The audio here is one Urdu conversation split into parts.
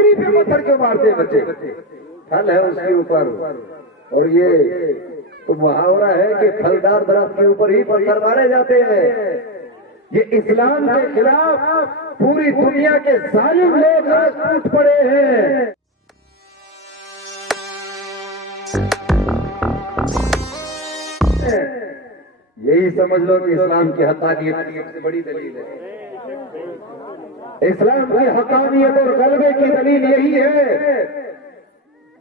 پتھری پہ پتھر کیوں مارتے بچے؟ پھل ہے اس کے اوپر، اور یہ تو محاورہ ہے کہ پھلدار درخت کے اوپر ہی پتھر مارے جاتے ہیں۔ یہ اسلام کے خلاف پوری دنیا کے ظالم لوگ آج ٹوٹ پڑے ہیں۔ یہی سمجھ لو کہ اسلام کی حقانیت کی سب سے بڑی دلیل ہے۔ اسلام کی حقانیت اور غلبے کی دلیل یہی ہے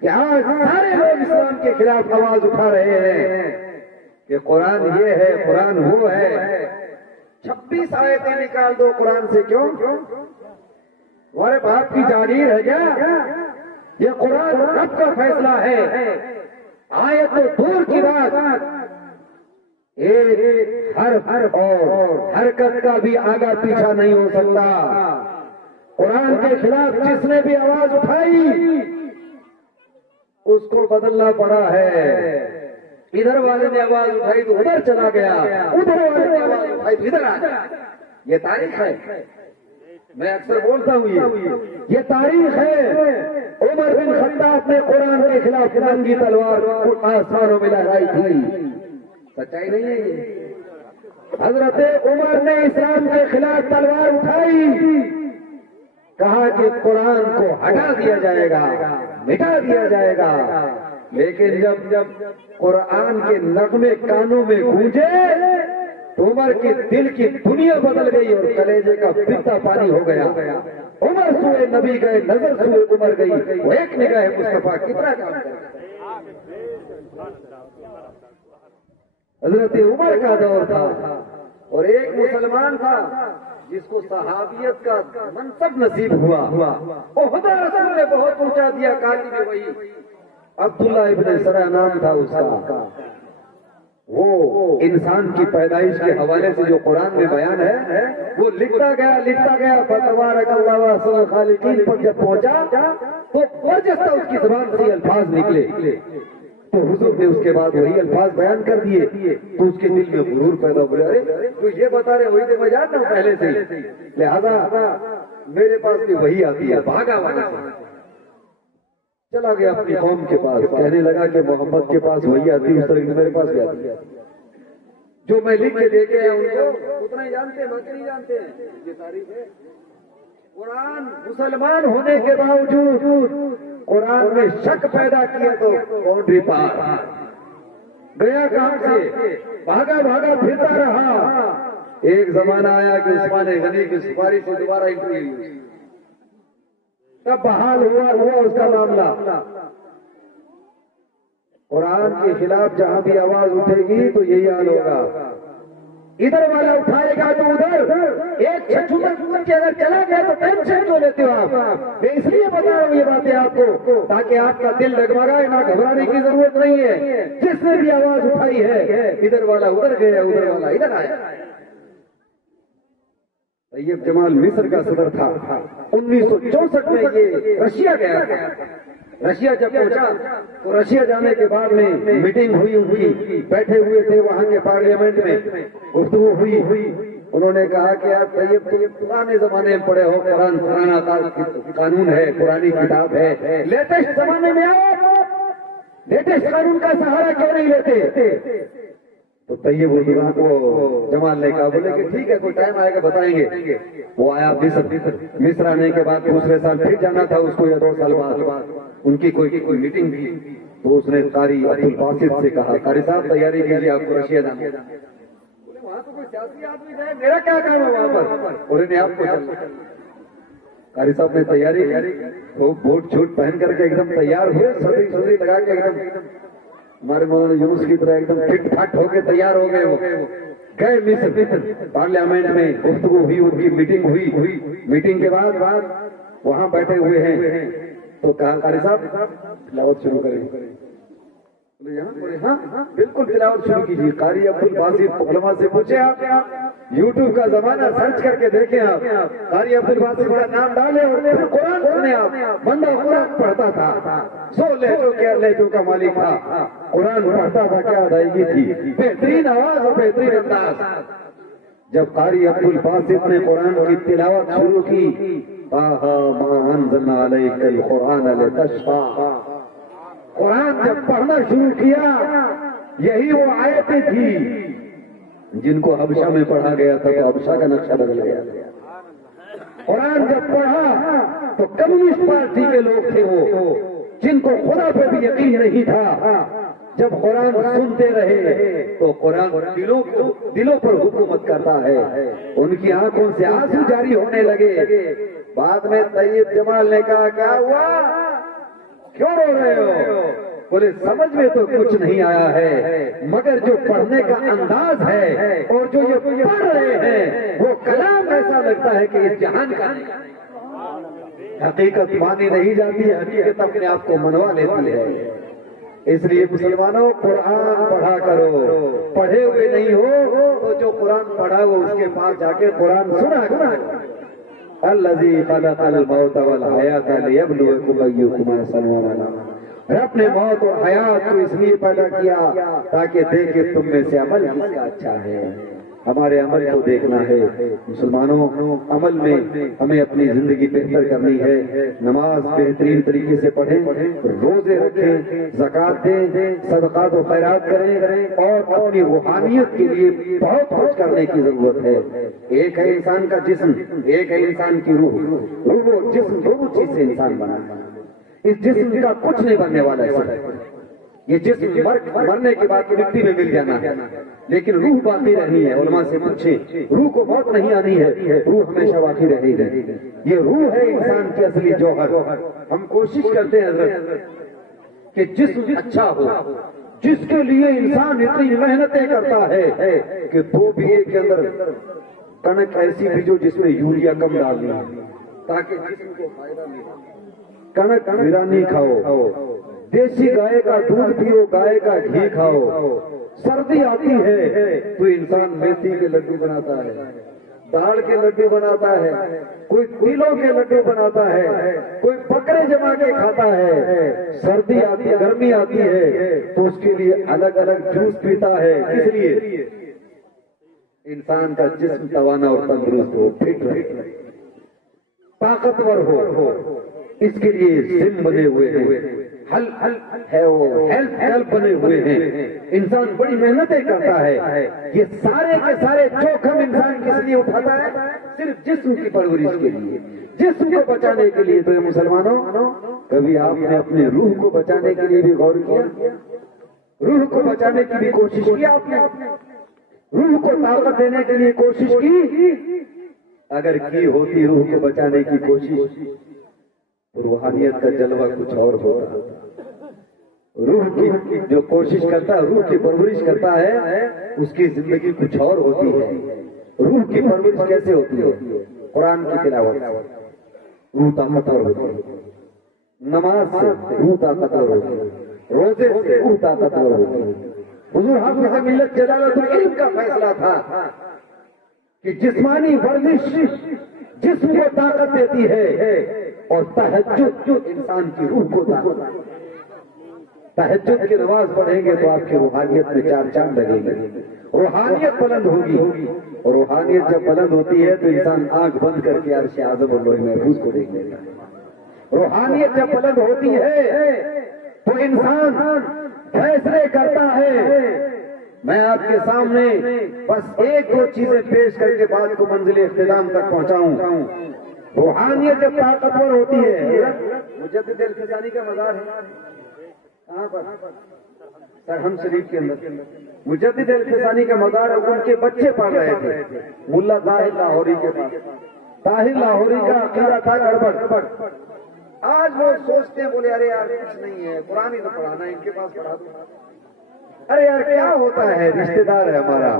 کہ آج سارے لوگ اسلام کے خلاف آواز اٹھا رہے ہیں کہ قرآن یہ ہے، قرآن وہ ہے۔ 26 آیتیں نکال دو قرآن سے، کیوں؟ تمہارے باپ کی جاگیر ہے کیا؟ یہ قرآن رب کا فیصلہ ہے۔ آیت تو دور کی بات، ایک حرف اور حرکت کا بھی آگا پیچھا نہیں ہو سکتا۔ قرآن کے خلاف جس نے بھی آواز اٹھائی اس کو بدلنا پڑا ہے۔ ادھر والے نے آواز اٹھائی تو ادھر چلا گیا، ادھر والے نے آواز اٹھائی تو ادھر آ گیا۔ یہ تاریخ ہے، میں اکثر بولتا ہوں یہ تاریخ ہے۔ عمر بن خطاب نے قرآن کے خلاف ننگی تلوار آسمانوں میں لہرائی تھی، سچائی نہیں ہے؟ حضرت عمر نے اسلام کے خلاف تلوار اٹھائی، کہا کہ قرآن کو ہٹا دیا جائے گا، مٹا دیا جائے گا۔ لیکن جب قرآن کے نغمے کانوں میں گونجے تو عمر کے دل کی دنیا بدل گئی اور کلیجے کا پیتا پانی ہو گیا۔ عمر سوئے نبی گئے، نظر سوئے عمر گئی، وہ ایک نگاہ مصطفیٰ کتنا کام کرتا۔ حضرت عمر کا دور تھا اور ایک مسلمان تھا جس کو صحابیت کا منصب نصیب ہوا۔ عہدہ رسول نے بہت اونچا دیا، کاتب وحی عبداللہ ابن سرا نام تھا اس کا۔ وہ انسان کی پیدائش کے حوالے سے جو قرآن میں بیان ہے وہ لکھتا گیا فتبارک اللہ احسن الخالقین پر جب پہنچا تو برجستہ اس کی زبان سے الفاظ نکلے تو حضور نے اس کے بعد وہی الفاظ بیان کر دیے تو اس کے دل میں غرور پیدا ہوا، ارے جو یہ بتا رہے وہی تو میں جانتا ہوں پہلے سے، لہذا میرے پاس بھی وہی آتی ہے۔ بھاگا والا چلا گیا اپنی قوم کے پاس، کہنے لگا کہ محمد کے پاس وہی آتی ہے اس طرح میرے پاس بھی آتی ہے، جو میں لکھ کے دے کے ان کو اتنا ہی جانتے ہیں، باقی نہیں جانتے ہیں۔ یہ تاریخ ہے۔ قرآن مسلمان ہونے کے باوجود قرآن میں شک پیدا کیا تو باؤنڈری پار گیا، کام سے بھاگا پھرتا رہا۔ ایک زمانہ آیا کہ عثمان غنی کی سفارش سے دوبارہ انٹرویو ہوئی، تب بحال ہوا اس کا معاملہ۔ قرآن کے خلاف جہاں بھی آواز اٹھے گی تو یہی حال ہوگا، ادھر والا اٹھائے گا تو ادھر۔ ایک چھٹر کے اگر چلا گیا تو ٹینشن کیوں لیتے ہو آپ؟ میں اس لیے بتا رہا ہوں یہ باتیں آپ کو تاکہ آپ کا دل ڈگمگائے نہ، گھبرانے کی ضرورت نہیں ہے۔ جس نے بھی آواز اٹھائی ہے ادھر والا ادھر گیا، ادھر والا ادھر آیا۔ طیب جمال مصر کا صدر تھا، 1964 میں یہ رشیا گیا تھا۔ رشیا جب پہنچا تو رشیا جانے کے بعد میں میٹنگ ہوئی ان کی، بیٹھے ہوئے تھے وہاں کے پارلیمنٹ میں، گفتگو ہوئی۔ انہوں نے کہا کہ آپ طیب پرانے زمانے میں پڑھے ہو، قرآن پرانا قانون ہے، پرانی کتاب ہے، لیٹسٹ زمانے میں آؤ، لیٹسٹ قانون کا سہارا کیوں نہیں لیتے؟ تو طیب الرحمان کو جمال نے کہا، بولے کہ ٹھیک ہے کوئی ٹائم آئے گا بتائیں گے۔ وہ آیا مصر آنے کے بعد دوسرے سال پھر جانا تھا اس کو، یا 2 سال بعد ان کی کوئی میٹنگ تھی تو اس نے قاری عبدالباسط سے کہا، قاری صاحب تیاری کیجیے، آپ کو رشیا جانا ہے۔ بولے وہاں تو کوئی سیاسی آدمی جائے، میرا کیا کام ہے وہاں پر؟ اور انہیں آپ کو قاری صاحب نے تیاری کی، وہ بوٹ چھوٹ پہن کر کے ایک دم تیار ہوئے، صدری لگا کے ایک دم ہمارے مولانا یونس کی طرح ایک دم فٹ پھٹ ہو کے تیار ہو گئے۔ وہ گئے مصر، پارلیمنٹ میں گفتگو ہوئی، ان کی میٹنگ ہوئی۔ میٹنگ کے بعد وہاں بیٹھے ہوئے ہیں تو کہا قاری صاحب تلاوت شروع کریں۔ ہاں بالکل تلاوت شروع کیجیے۔ قاری عبدالباسط علماء سے پوچھے، آپ یوٹیوب کا زمانہ سرچ کر کے دیکھیں، آپ قاری عبدالباسط کا نام ڈالیں اور پھر قرآن سنیں۔ آپ بندہ قرآن پڑھتا تھا، 100 لہجوں کا مالک تھا، قرآن پڑھتا تھا، کیا ادائیگی تھی، بہترین آواز اور بہترین انداز۔ جب قاری عبدالباسط نے قرآن کی تلاوت شروع کی طٰہٰ مَا أَنزَلْنَا عَلَيْكَ الْقُرْآنَ لِتَشْقَىٰ۔ قرآن جب پڑھنا شروع کیا یہی وہ آیتیں تھی جن کو حبشہ میں پڑھا گیا تھا تو حبشہ کا نقشہ بدل گیا۔ قرآن جب پڑھا تو کمیونسٹ پارٹی کے لوگ تھے وہ جن کو خدا پہ بھی یقین نہیں تھا، جب قرآن سنتے رہے تو قرآن دلوں پر حکومت کرتا ہے، ان کی آنکھوں سے آنسو جاری ہونے لگے۔ بعد میں طیب جمال نے کہا کیا ہوا، کیوں رو رہے ہو؟ بولے سمجھ میں تو کچھ نہیں آیا ہے مگر جو پڑھنے کا انداز ہے اور جو یہ پڑھ رہے ہیں وہ کلام ایسا لگتا ہے کہ اس جہان کا حقیقت مانی نہیں جاتی ہے، حقیقت اپنے آپ کو منوا لیتی ہے۔ اس لیے مسلمانوں قرآن پڑھا کرو، پڑھے ہوئے نہیں ہو تو جو قرآن پڑھا ہو اس کے پاس جا کے قرآن سنا کرو۔ الذی خلق الموت والحیات لیبلوکم ایکم احسن عملا۔ رب نے موت اور حیات کو اس لیے پیدا کیا تاکہ دیکھے تم میں سے عمل کس کا اچھا ہے۔ ہمارے عمل کو دیکھنا ہے مسلمانوں، عمل میں ہمیں اپنی زندگی بہتر کرنی ہے۔ نماز بہترین طریقے سے پڑھیں، روزے رکھیں، زکوٰۃ دیں، صدقات و خیرات کریں اور اپنی روحانیت کے لیے بہت کچھ کرنے کی ضرورت ہے۔ ایک ہے انسان کا جسم، ایک ہے انسان کی روح و جسم، دونوں چیز سے انسان بنا ہے۔ اس جسم کا کچھ نہیں بننے والا ہے، یہ جسم مرنے کے بعد مٹی میں مل جانا ہے لیکن روح باقی رہنی ہے۔ علماء سے پوچھیں روح کو موت نہیں آنی ہے، روح ہمیشہ باقی رہے گی۔ یہ روح ہے انسان کی اصلی جوہر۔ ہم کوشش کرتے ہیں حضرت کہ جسم اچھا ہو، جس کے لیے انسان اتنی محنتیں کرتا ہے کہ 2 بیگھے کے اندر کنک ایسی بیجو جس میں یوریا کم ڈالنی ہے تاکہ جسم کو فائدہ ملے۔ کنک بریانی کھاؤ، دیسی گائے کا دودھ پیو، گائے کا گھی کھاؤ۔ سردی آتی ہے تو انسان میتھی کے لڈو بناتا ہے، دال کے لڈو بناتا ہے، کوئی تلوں کے لڈو بناتا ہے، کوئی بکرے جما کے کھاتا ہے۔ سردی آتی ہے، گرمی آتی ہے تو اس کے لیے الگ الگ جوس پیتا ہے۔ اس لیے انسان کا جسم توانا اور تندرست ہو، فٹ رہے، طاقتور ہو، اس کے لیے جم بنے ہوئے ہیں، ہیلپ بنے ہوئے ہیں۔ انسان بڑی محنتیں کرتا ہے، یہ سارے کے سارے جوخم انسان کس لیے اٹھاتا ہے؟ صرف جسم کی پرورش کے لیے، جسم کو بچانے کے لیے۔ تو یہ مسلمانوں کبھی آپ نے اپنے روح کو بچانے کے لیے بھی غور کیا؟ روح کو بچانے کی بھی کوشش کی آپ نے؟ روح کو طاقت دینے کے لیے کوشش کی؟ اگر کی ہوتی روح کو بچانے کی کوشش تو روحانیت کا جلوہ کچھ اور ہوتا۔ روح کی جو کوشش کرتا ہے، روح کی پرورش کرتا ہے، اس کی زندگی کچھ اور ہوتی ہے۔ روح کی پرورش کیسے ہوتی ہے؟ قرآن کی تلاوت سے روح طاقتور ہوتی ہے، نماز سے روح طاقتور ہوتی ہے، روزے سے روح طاقتور ہوتی ہے۔ حضور حافظ ملت جلالت العلم کا فیصلہ تھا کہ جسمانی ورزش جسم کو طاقت دیتی ہے اور تہجد انسان کی روح کو طاقت۔ تہجد کی نماز پڑھیں گے تو آپ کی روحانیت میں 4 چاند لگیں گے، روحانیت بلند ہوگی، اور روحانیت جب بلند ہوتی ہے تو انسان آنکھ بند کر کے عرش اعظم اور لوح محفوظ کو دیکھ لیتا ہے۔ روحانیت جب بلند ہوتی ہے تو انسان فیصلے کرتا ہے۔ میں آپ کے سامنے بس 1-2 چیزیں پیش کر کے بات کو منزل اختتام تک پہنچاؤں۔ روحانیت جب طاقتور ہوتی ہے، مجدد الفسانی کا مزار ہے کہاں پر؟ سرہم شریف کے اندر مجدد الفسانی کا مزار ہے، ان کے بچے پڑھ رہے تھے ملا طاہر لاہوری کے پاس۔ طاہر لاہوری کا عقیدہ تھا گڑبڑ۔ آج وہ سوچتے ہیں، بولے ارے یار کچھ نہیں ہے، قرآن ہی تو پڑھانا ہے، ان کے پاس پڑھا دو۔ ارے یار کیا ہوتا ہے، رشتہ دار ہے ہمارا۔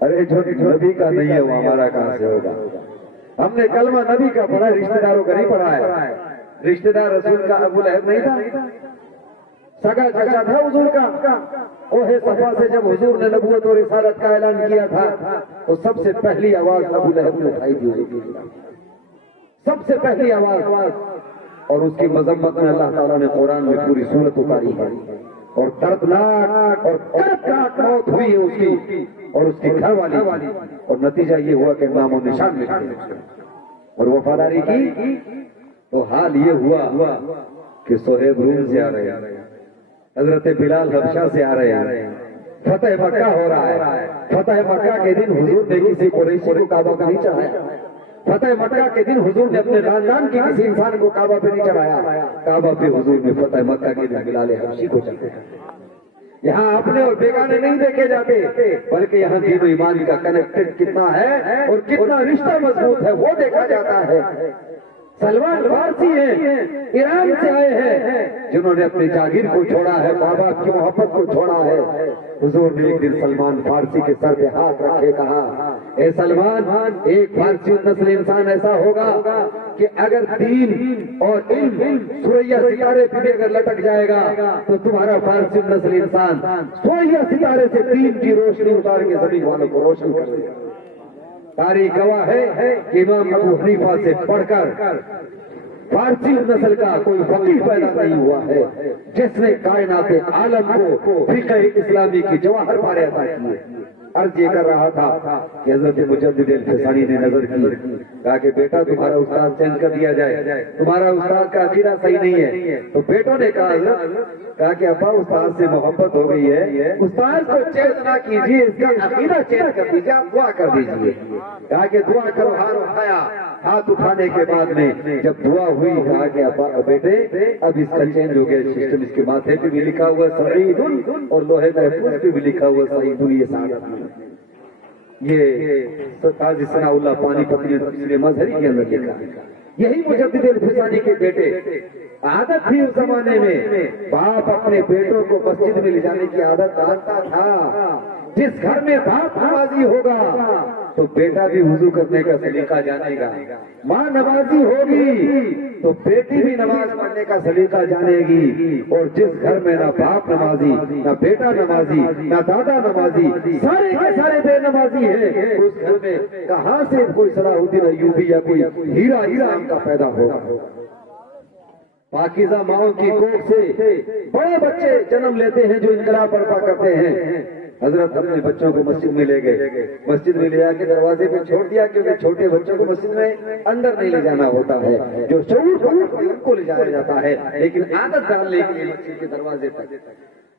ارے جو نبی کا نہیں ہے وہ ہمارا کہاں سے ہوگا؟ ہم نے کلمہ نبی کا پڑھا ہے، رشتہ داروں کا نہیں پڑھا ہے۔ رشتہ دار رسول کا ابو لہب نہیں تھا، سگا چچا تھا حضور کا۔ کوہ صفا سے جب حضور نے نبوت اور رسالت کا اعلان کیا تھا تو سب سے پہلی آواز ابو لہب نے اٹھائی تھی، سب سے پہلی آواز۔ اور اس کی مذمت میں اللہ تعالیٰ نے قرآن میں پوری سورت اتاری ہے، اور دردناک اور دردناک موت ہوئی ہے اس کی اور اس کی گھر والی، اور نتیجہ یہ ہوا کہ نام و نشان مٹ گئے۔ اور وفاداری کی تو حال یہ ہوا کہ صہیب روم سے آ رہے ہیں، حضرت بلال حبشہ سے آ رہے ہیں، فتح مکہ ہو رہا ہے۔ فتح مکہ کے دن حضور نے کسی قریشی کو کعبہ پہ نہیں چڑھایا، فتح مکہ کے دن حضور نے اپنے خاندان کے کسی انسان کو کعبہ پہ نہیں چڑھایا، کعبہ پہ حضور نے فتح مکہ کے دن بلال حبشی کو چڑھایا۔ یہاں اپنے اور بیگانے نہیں دیکھے جاتے، بلکہ یہاں دین و ایمان کا کنیکٹڈ کتنا ہے اور کتنا رشتہ مضبوط ہے وہ دیکھا جاتا ہے۔ سلمان فارسی ہیں، ایران سے آئے ہیں، جنہوں نے اپنی جاگیر کو چھوڑا ہے، ماں باپ کی محبت کو چھوڑا ہے۔ حضور نے ایک دن سلمان فارسی کے سر پہ ہاتھ رکھے کہا، اے سلمان، ایک فارسی نسل انسان ایسا ہوگا کہ اگر دین اور علم سوریا ستارے پہ اگر لٹک جائے گا تو تمہارا فارسی نسل انسان سوریا ستارے سے دین کی روشنی اتار کے زمین والوں کو روشن کر دے گا۔ تاریخ گواہ ہے کہ امام ابو حنیفہ سے پڑھ کر فارسی نسل کا کوئی فقیہ پیدا نہیں ہوا ہے جس نے کائنات عالم کو فقہ اسلامی کی جواہر پارے عطا کیے۔ عرض یہ کر رہا تھا کہ حضرت مجدد الفسانی نے نظر کی، کہا کہ بیٹا تمہارا استاد چینج کر دیا جائے، تمہارا استاد کا عقیدہ صحیح نہیں ہے۔ تو بیٹوں نے کہا حضرت، کہا کہ ابا استاد سے محبت ہو گئی ہے، استاد کو چینج نہ کیجیے، اس کا عقیدہ چینج کر دیجیے، آپ دعا کر دیجیے۔ کہا کہ دعا کرو، ہاتھ اٹھایا، ہاتھ اٹھانے کے بعد میں جب دعا ہوئی، کہا کہ ابا بیٹے اب اس کا چینج ہو گیا سسٹم، اس کے ماتھے پہ بھی لکھا ہوا سعید اور لوہے محفوظ پہ بھی لکھا ہوا سعید، یہ سعادت یہ قاضی ثناء اللہ پانی پتی نے مظہری کے اندر لکھا۔ یہی مجدد الفسانی کے بیٹے، عادت تھی اس زمانے میں باپ اپنے بیٹوں کو مسجد میں لے جانے کی عادت ڈالتا تھا۔ جس گھر میں باپ نمازی ہوگا تو بیٹا بھی وضو کرنے کا سلیقہ جانے گا، ماں نمازی ہوگی تو بیٹی بھی نماز پڑھنے کا سلیقہ جانے گی۔ اور جس گھر میں نہ باپ نمازی، نہ بیٹا نمازی، نہ دادا نمازی، سارے کے سارے بے نمازی ہیں، اس گھر میں کہاں سے کوئی صلاح الدین ایوبی یا کوئی ہیرا اسلام کا پیدا ہوگا؟ پاکیزہ ماؤں کی کوکھ سے بڑے بچے جنم لیتے ہیں جو انقلاب برپا کرتے ہیں۔ حضرت اپنے بچوں کو مسجد میں لے گئے، مسجد میں لے آ کے دروازے پہ چھوڑ دیا، کیونکہ چھوٹے بچوں کو مسجد میں اندر نہیں لے جانا ہوتا ہے، جو شعور ہوتا ہے ان کو لے جایا جاتا ہے، لیکن عادت ڈالنے کے لیے مسجد کے دروازے تک۔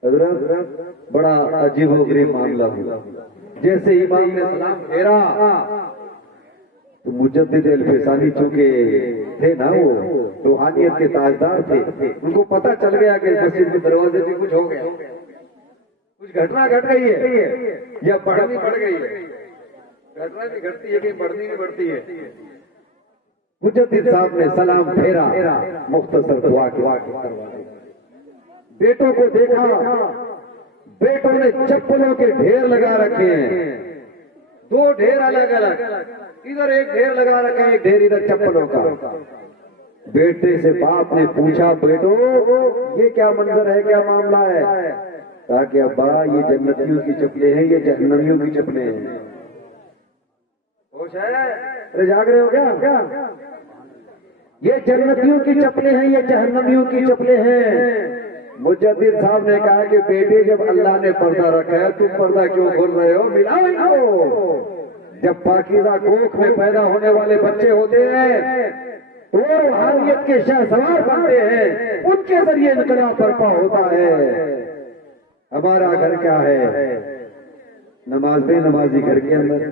حضرت بڑا عجیب و غریب معاملہ ہوا، جیسے امام نے سلام پھیرا تو مجدد الفسانی چونکہ تھے نا، وہ روحانیت کے تاجدار تھے، ان کو پتہ چل گیا کہ مسجد کے دروازے پہ کچھ ہو گیا، کچھ گھٹنا گھٹ گئی ہے یا بڑھنی بڑھ گئی ہے۔ گھٹنا بھی گھٹتی ہے کہ بڑھنی بھی بڑھتی ہے۔ مجدد صاحب نے سلام پھیرا، مختصر دعا کی، بیٹوں کو دیکھا، بیٹوں نے چپلوں کے ڈھیر لگا رکھے ہیں، دو ڈھیر الگ الگ، ادھر ایک ڈھیر لگا رکھے ہیں، ایک ڈھیر ادھر چپلوں کا۔ بیٹے سے باپ نے پوچھا، بیٹو یہ کیا منظر ہے، کیا معاملہ ہے؟ کہا کہ ابا یہ جنتیوں کی چپلیں ہیں، یہ جہنمیوں کی چپلیں ہیں۔ ہوش ہے؟ ارے جاگ رہے ہو کیا؟ یہ جنتیوں کی چپلیں ہیں، یہ جہنمیوں کی چپلیں ہیں۔ مجدد صاحب نے کہا کہ بیٹے جب اللہ نے پردہ رکھا ہے تم پردہ کیوں کھول رہے ہو؟ ملاؤ ان کو۔ جب پاکیزہ کوکھ میں پیدا ہونے والے بچے ہوتے ہیں تو روحانیت کے شاہ سوار بنتے ہیں، ان کے ذریعے انقلاب برپا ہوتا ہے۔ ہمارا گھر کیا ہے؟ نماز بے نمازی گھر کے اندر۔